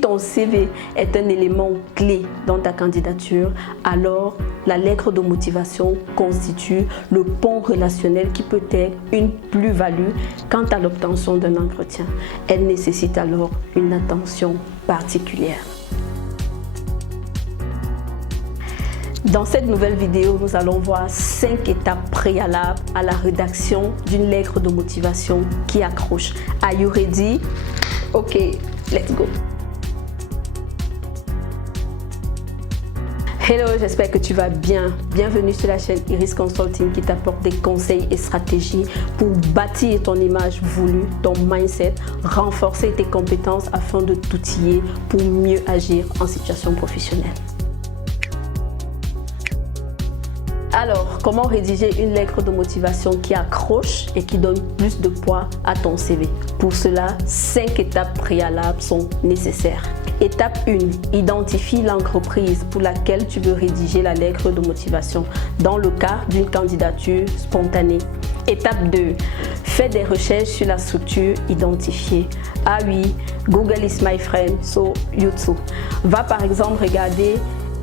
ton CV est un élément clé dans ta candidature, alors la lettre de motivation constitue le pont relationnel qui peut être une plus-value quant à l'obtention d'un entretien. Elle nécessite alors une attention particulière. Dans cette nouvelle vidéo, nous allons voir 5 étapes préalables à la rédaction d'une lettre de motivation qui accroche. Are you ready? Ok, let's go! Hello, j'espère que tu vas bien. Bienvenue sur la chaîne Iris Consulting qui t'apporte des conseils et stratégies pour bâtir ton image voulue, ton mindset, renforcer tes compétences afin de t'outiller pour mieux agir en situation professionnelle. Alors, comment rédiger une lettre de motivation qui accroche et qui donne plus de poids à ton CV? Pour cela, 5 étapes préalables sont nécessaires. Étape 1. Identifie l'entreprise pour laquelle tu veux rédiger la lettre de motivation dans le cas d'une candidature spontanée. Étape 2. Fais des recherches sur la structure identifiée. Ah oui, Google is my friend, so you too. Va par exemple regarder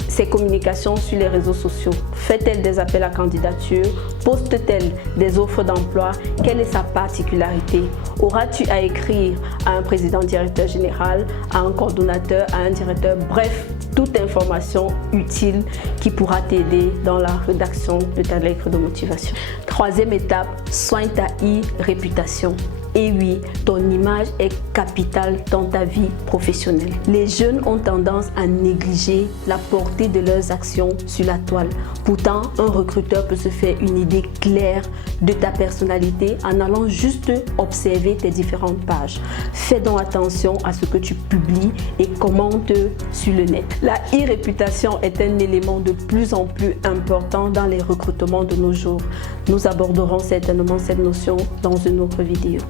ses communications sur les réseaux sociaux. Fait-elle des appels à candidature? Poste-t-elle des offres d'emploi? Quelle est sa particularité? Auras-tu à écrire à un président directeur général, à un coordonnateur, à un directeur? Bref, toute information utile qui pourra t'aider dans la rédaction de ta lettre de motivation. Troisième étape, soigne ta e-réputation. Et oui, ton image est capitale dans ta vie professionnelle. Les jeunes ont tendance à négliger la portée de leurs actions sur la toile. Pourtant, un recruteur peut se faire une idée claire de ta personnalité en allant juste observer tes différentes pages. Fais donc attention à ce que tu publies et commente sur le net. La e-réputation est un élément de plus en plus important dans les recrutements de nos jours. Nous aborderons certainement cette notion dans une autre vidéo.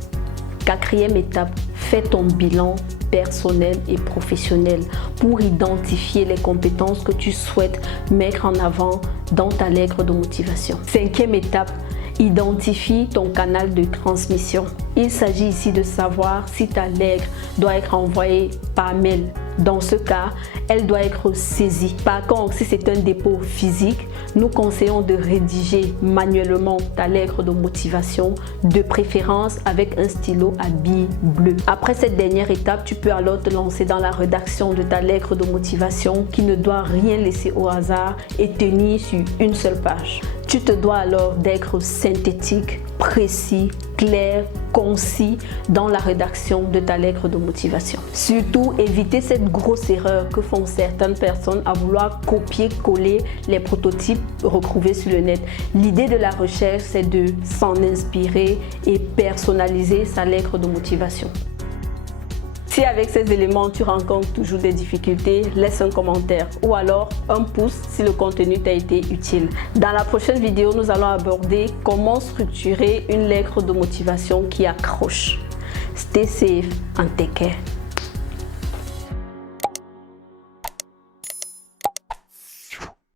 Quatrième étape, fais ton bilan personnel et professionnel pour identifier les compétences que tu souhaites mettre en avant dans ta lettre de motivation. Cinquième étape, identifie ton canal de transmission. Il s'agit ici de savoir si ta lettre doit être envoyée par mail. Dans ce cas, elle doit être saisie. Par contre, si c'est un dépôt physique, nous conseillons de rédiger manuellement ta lettre de motivation, de préférence avec un stylo à billes bleues. Après cette dernière étape, tu peux alors te lancer dans la rédaction de ta lettre de motivation qui ne doit rien laisser au hasard et tenir sur une seule page. Tu te dois alors d'être synthétique, précis, clair, concis dans la rédaction de ta lettre de motivation. Surtout, évitez cette grosse erreur que font certaines personnes à vouloir copier-coller les prototypes retrouvés sur le net. L'idée de la recherche, c'est de s'en inspirer et personnaliser sa lettre de motivation. Si avec ces éléments, tu rencontres toujours des difficultés, laisse un commentaire ou alors un pouce si le contenu t'a été utile. Dans la prochaine vidéo, nous allons aborder comment structurer une lettre de motivation qui accroche. Stay safe and take care.